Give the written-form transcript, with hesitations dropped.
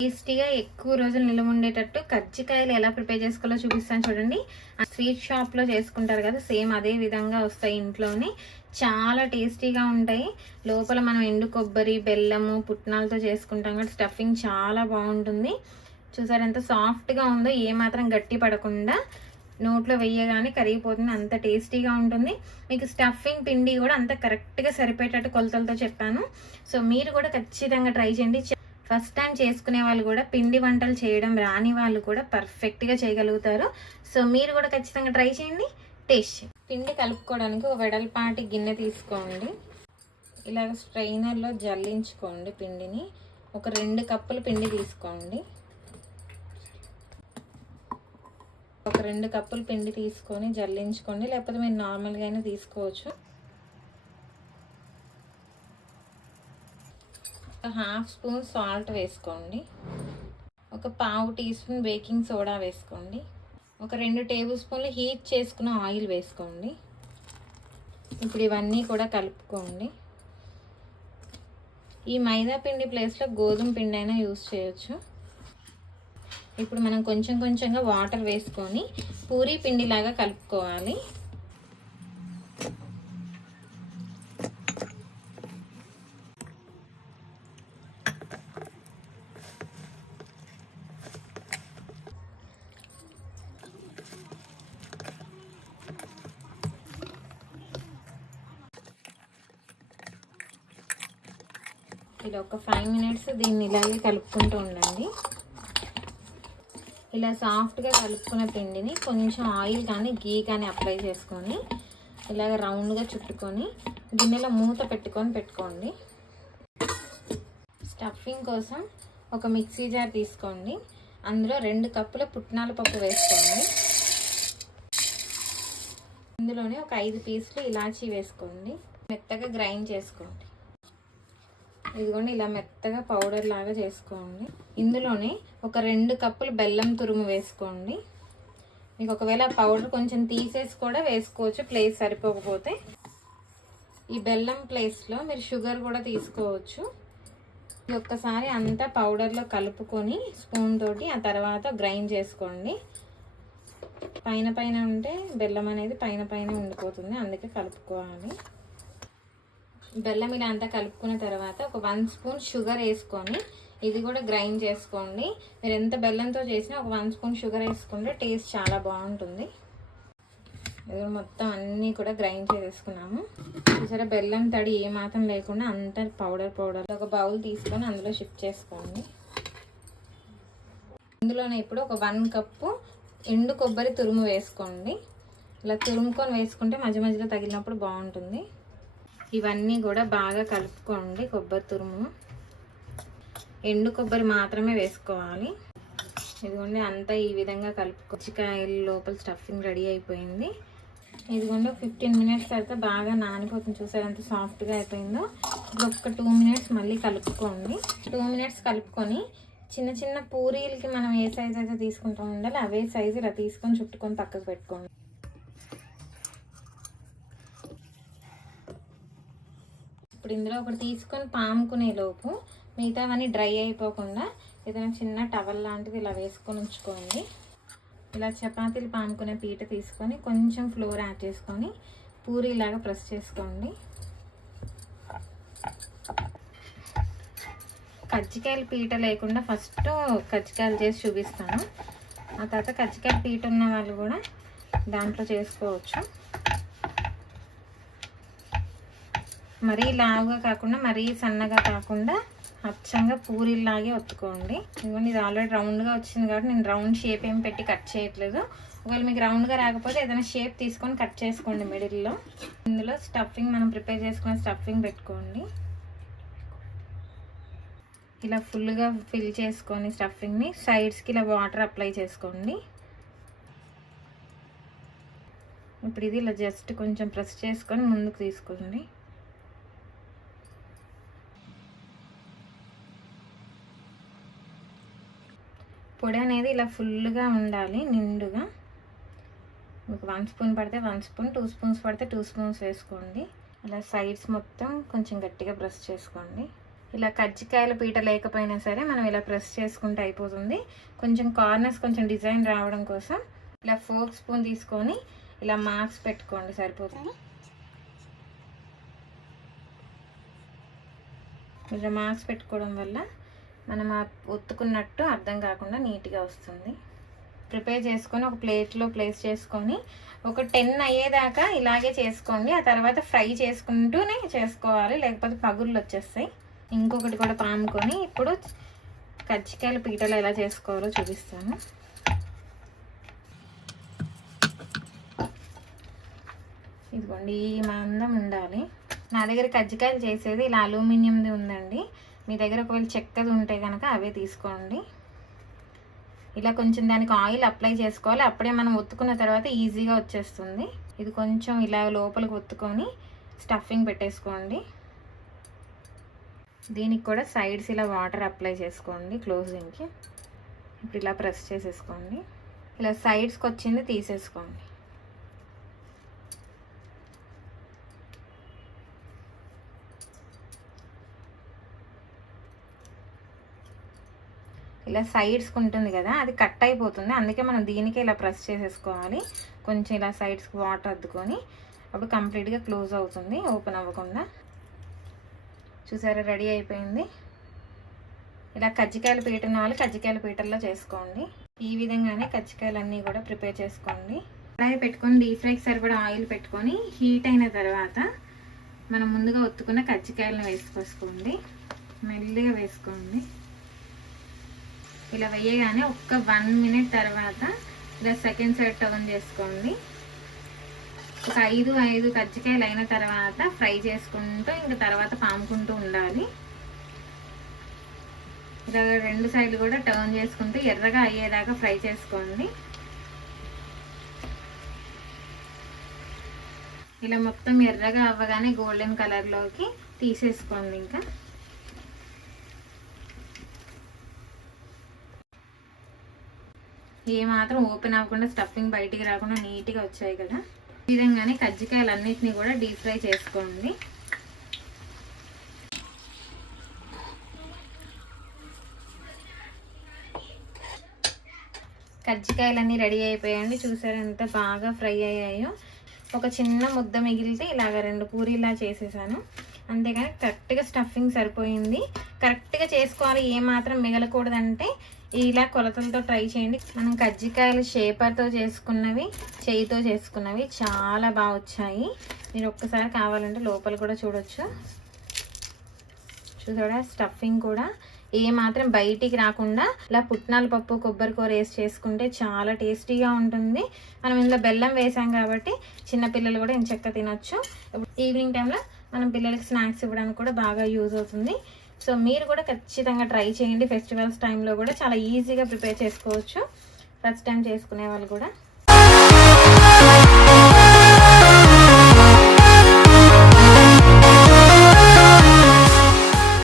టేస్టీగా ఎక్కువ రోజులు నిల్వ ఉండేటట్టు కజ్జికాయలు ఎలా ప్రిపేర్ చేసుకోవాలో చూపిస్తాను చూడండి. స్వీట్ షాప్లో చేసుకుంటారు కదా, సేమ్ అదే విధంగా వస్తాయి ఇంట్లోనే. చాలా టేస్టీగా ఉంటాయి. లోపల మనం ఎండు కొబ్బరి, బెల్లము, పుట్నాలతో చేసుకుంటాం కాబట్టి స్టఫింగ్ చాలా బాగుంటుంది. చూసారు ఎంత సాఫ్ట్గా ఉందో, ఏమాత్రం గట్టి పడకుండా నోట్లో వేయగానే కరిగిపోతుంది, అంత టేస్టీగా ఉంటుంది. మీకు స్టఫింగ్ పిండి కూడా అంత కరెక్ట్గా సరిపోయేటట్టు కొలతలతో చెప్పాను. సో మీరు కూడా ఖచ్చితంగా ట్రై చేయండి. ఫస్ట్ టైం చేసుకునే వాళ్ళు కూడా, పిండి వంటలు చేయడం రాని వాళ్ళు కూడా పర్ఫెక్ట్గా చేయగలుగుతారు. సో మీరు కూడా ఖచ్చితంగా ట్రై చేయండి, టేస్ట్ చేయండి. పిండి కలుపుకోవడానికి ఒక వెడల్పాటి గిన్నె తీసుకోండి. ఇలాగ స్ట్రైనర్లో జల్లించుకోండి పిండిని. ఒక 2 కప్పుల పిండి తీసుకోండి. ఒక 2 కప్పుల పిండి తీసుకొని జల్లించుకోండి, లేకపోతే మీరు నార్మల్గా అయినా తీసుకోవచ్చు. ఒక 1/2 స్పూన్ సాల్ట్ వేసుకోండి. ఒక 1/4 టీ స్పూన్ బేకింగ్ సోడా వేసుకోండి. ఒక 2 టేబుల్ స్పూన్లు హీట్ చేసుకున్న ఆయిల్ వేసుకోండి. ఇప్పుడు ఇవన్నీ కూడా కలుపుకోండి. ఈ మైదా పిండి ప్లేస్లో గోధుమ పిండి అయినా యూజ్ చేయొచ్చు. ఇప్పుడు మనం కొంచెం కొంచెంగా వాటర్ వేసుకొని పూరీ పిండిలాగా కలుపుకోవాలి. ఇలా ఒక 5 మినిట్స్ దీన్ని ఇలాగే కలుపుకుంటూ ఉండండి. ఇలా సాఫ్ట్గా కలుపుకున్న పిండిని కొంచెం ఆయిల్ కానీ గీ కానీ అప్లై చేసుకొని ఇలాగ రౌండ్గా చుట్టుకొని గిన్నెలో మూత పెట్టుకోండి. స్టఫింగ్ కోసం ఒక మిక్సీ జార్ తీసుకోండి. అందులో 2 కప్పుల పుట్నాల పప్పు వేసుకోండి. ఇందులోనే ఒక 5 పీసులు ఇలాచీ వేసుకోండి. మెత్తగా గ్రైండ్ చేసుకోండి. ఇదిగోండి ఇలా మెత్తగా పౌడర్ లాగా చేసుకోండి. ఇందులోనే ఒక 2 కప్పులు బెల్లం తురుము వేసుకోండి. మీకు ఒకవేళ పౌడర్ కొంచెం తీసేసి కూడా వేసుకోవచ్చు, ప్లేస్ సరిపోకపోతే. ఈ బెల్లం ప్లేస్లో మీరు షుగర్ కూడా తీసుకోవచ్చు. ఇది ఒక్కసారి అంతా పౌడర్లో కలుపుకొని స్పూన్ తోటి ఆ తర్వాత గ్రైండ్ చేసుకోండి. పైన ఉంటే బెల్లం అనేది పైన ఉండిపోతుంది, అందుకే కలుపుకోవాలి. బెల్లం ఇలా అంతా కలుపుకున్న తర్వాత ఒక 1 స్పూన్ షుగర్ వేసుకొని ఇది కూడా గ్రైండ్ చేసుకోండి. మీరు ఎంత బెల్లంతో చేసినా ఒక 1 స్పూన్ షుగర్ వేసుకుంటే టేస్ట్ చాలా బాగుంటుంది. ఇది మొత్తం అన్నీ కూడా గ్రైండ్ చేసేసుకున్నాము. చూసారా బెల్లం తడి ఏమాత్రం లేకుండా అంతా పౌడర్ ఒక బౌల్ తీసుకొని అందులో షిఫ్ట్ చేసుకోండి. ఇందులోనే ఇప్పుడు ఒక 1 కప్పు ఎండు కొబ్బరి తురుము వేసుకోండి. ఇలా తురుముకొని వేసుకుంటే మధ్య మధ్యలో తగిలినప్పుడు బాగుంటుంది. ఇవన్నీ కూడా బాగా కలుపుకోండి. కొబ్బరి తురుము, ఎండు కొబ్బరి మాత్రమే వేసుకోవాలి. ఇదిగోండి అంతా ఈ విధంగా కలుపుకొచ్చికాయల లోపల స్టఫింగ్ రెడీ అయిపోయింది. ఇదిగోండి 15 మినిట్స్ తర్వాత బాగా నానిపోతుంది. చూసారు ఎంత సాఫ్ట్గా అయిపోయిందో. ఇప్పుడు ఒక 2 మినిట్స్ మళ్ళీ కలుపుకోండి. 2 మినిట్స్ కలుపుకొని చిన్న చిన్న పూరీలకి మనం ఏ సైజ్ అయితే తీసుకుంటాం ఉండాలి అవే సైజు ఇలా తీసుకొని చుట్టుకొని పక్కకు పెట్టుకోండి. ఇప్పుడు ఇందులో ఒకటి తీసుకొని పాముకునే లోపు మిగతావన్నీ డ్రై అయిపోకుండా ఏదైనా చిన్న టవల్ లాంటిది ఇలా వేసుకొని ఉంచుకోండి. ఇలా చపాతీలు పాముకునే పీట తీసుకొని కొంచెం ఫ్లోర్ యాడ్ చేసుకొని పూరీలాగా ప్రెస్ చేసుకోండి. కజ్జికాయల పీట లేకుండా ఫస్ట్ కజ్జికాయలు చేసి చూపిస్తాను. ఆ తర్వాత కజ్జికాయల పీట ఉన్న వాళ్ళు కూడా దాంట్లో చేసుకోవచ్చు. మరీ లావుగా కాకుండా మరీ సన్నగా కాకుండా అచ్చంగా పూరీలాగే ఒత్తుకోండి. ఇదిగోండి ఇది ఆల్రెడీ రౌండ్గా వచ్చింది కాబట్టి నేను రౌండ్ షేప్ ఏం పెట్టి కట్ చేయట్లేదు. ఒకవేళ మీకు రౌండ్గా రాకపోతే ఏదైనా షేప్ తీసుకొని కట్ చేసుకోండి మిడిల్లో. ఇందులో స్టఫింగ్ మనం ప్రిపేర్ చేసుకునే స్టఫింగ్ పెట్టుకోండి. ఇలా ఫుల్గా ఫిల్ చేసుకొని స్టఫింగ్ని సైడ్స్కి ఇలా వాటర్ అప్లై చేసుకోండి. ఇప్పుడు ఇది ఇలా జస్ట్ కొంచెం ప్రెస్ చేసుకొని ముందుకు తీసుకోండి. పొడి అనేది ఇలా ఫుల్గా ఉండాలి, నిండుగా. మీకు 1 స్పూన్ పడితే 1 స్పూన్, 2 స్పూన్స్ పడితే 2 స్పూన్స్ వేసుకోండి. అలా సైడ్స్ మొత్తం కొంచెం గట్టిగా ప్రెస్ చేసుకోండి. ఇలా కజ్జికాయల పీట లేకపోయినా సరే మనం ఇలా ప్రెస్ చేసుకుంటే అయిపోతుంది. కొంచెం కార్నర్స్ కొంచెం డిజైన్ రావడం కోసం ఇలా ఫోర్క్ స్పూన్ తీసుకొని ఇలా మార్క్స్ పెట్టుకోండి, సరిపోతుంది. ఇలా మార్క్స్ పెట్టుకోవడం వల్ల మనం ఒత్తుకున్నట్టు అర్థం కాకుండా నీట్గా వస్తుంది. ప్రిపేర్ చేసుకొని ఒక ప్లేట్లో ప్లేస్ చేసుకొని ఒక 10 అయ్యేదాకా ఇలాగే చేసుకోండి. ఆ తర్వాత ఫ్రై చేసుకుంటూనే చేసుకోవాలి, లేకపోతే పగుళ్ళు వచ్చేస్తాయి. ఇంకొకటి కూడా పాముకొని ఇప్పుడు కజ్జికాయల పీటలు ఎలా చేసుకోవాలో చూపిస్తాను. ఇదిగోండి ఈ మందం ఉండాలి. నా దగ్గర కజ్జికాయలు చేసేది ఇలా అల్యూమినియంది ఉందండి. మీ దగ్గర ఒకవేళ చెక్కది ఉంటే కనుక అవే తీసుకోండి. ఇలా కొంచెం దానికి ఆయిల్ అప్లై చేసుకోవాలి, అప్పుడే మనం ఒత్తుకున్న తర్వాత ఈజీగా వచ్చేస్తుంది. ఇది కొంచెం ఇలా లోపలికి ఒత్తుకొని స్టఫింగ్ పెట్టేసుకోండి. దీనికి కూడా సైడ్స్ ఇలా వాటర్ అప్లై చేసుకోండి క్లోజింగ్కి. ఇప్పుడు ఇలా ప్రెస్ చేసేసుకోండి. ఇలా సైడ్స్కి వచ్చింది తీసేసుకోండి. ఇలా సైడ్స్కి ఉంటుంది కదా, అది కట్ అయిపోతుంది. అందుకే మనం దీనికి ఇలా ప్రెస్ చేసేసుకోవాలి. కొంచెం ఇలా సైడ్స్కి వాటర్ అద్దుకొని అప్పుడు కంప్లీట్గా క్లోజ్ అవుతుంది, ఓపెన్ అవ్వకుండా. చూసారా, రెడీ అయిపోయింది. ఇలా కజ్జికాయల పీట ఉన్న వాళ్ళు కజ్జికాయల పీటల్లో చేసుకోండి. ఈ విధంగానే కజ్జికాయలన్నీ కూడా ప్రిపేర్ చేసుకోండి. కడాయి పెట్టుకొని డీప్ ఫ్రైకి సరిపడా ఆయిల్ పెట్టుకొని హీట్ అయిన తర్వాత మనం ముందుగా ఒత్తుకున్న కజ్జికాయలను వేసుకోండి. మెల్లిగా వేసుకోండి. ఇలా వేయగానే ఒక్క 1 మినిట్ తర్వాత ఇలా సెకండ్ సైడ్ టర్న్ చేసుకోండి. ఒక 5 కజ్జికాయలు అయిన తర్వాత ఫ్రై చేసుకుంటూ ఇంకా తర్వాత పాముకుంటూ ఉండాలి. ఇలా 2 సైడ్లు కూడా టర్న్ చేసుకుంటూ ఎర్రగా అయ్యేదాకా ఫ్రై చేసుకోండి. ఇలా మొత్తం ఎర్రగా అవ్వగానే గోల్డెన్ కలర్లోకి తీసేసుకోండి. ఇంకా ఏమాత్రం ఓపెన్ అవ్వకుండా స్టఫింగ్ బయటికి రాకుండా నీట్గా వచ్చాయి కదా. ఈ విధంగానే కజ్జికాయలు అన్నిటినీ కూడా డీప్ ఫ్రై చేసుకోండి. కజ్జికాయలన్నీ రెడీ అయిపోయాయండి. చూసారు ఎంత బాగా ఫ్రై అయ్యాయో. ఒక చిన్న ముద్ద మిగిలితే ఇలాగ 2 పూరీలా చేసేసాను. అంతేగాని కరెక్ట్గా స్టఫింగ్ సరిపోయింది. కరెక్ట్గా చేసుకోవాలి, ఏమాత్రం మిగలకూడదంటే ఇలా కొలతలతో ట్రై చేయండి. మనం కజ్జికాయలు షేపర్తో చేసుకున్నవి, చేయితో చేసుకున్నవి చాలా బాగా వచ్చాయి. మీరు ఒక్కసారి కావాలంటే లోపల కూడా చూడొచ్చు. చూసారా, స్టఫింగ్ కూడా ఏమాత్రం బయటికి రాకుండా ఇలా పుట్నాల పప్పు కొబ్బరి కూర వేసి చేసుకుంటే చాలా టేస్టీగా ఉంటుంది. మనం ఇందులో బెల్లం వేసాం కాబట్టి చిన్నపిల్లలు కూడా ఇంచక్క తినొచ్చు. ఈవినింగ్ టైంలో మనం పిల్లలకి స్నాక్స్ ఇవ్వడానికి కూడా బాగా యూజ్ అవుతుంది. సో మీరు కూడా ఖచ్చితంగా ట్రై చేయండి. ఫెస్టివల్స్ టైంలో కూడా చాలా ఈజీగా ప్రిపేర్ చేసుకోవచ్చు, ఫస్ట్ టైం చేసుకునే వాళ్ళు కూడా.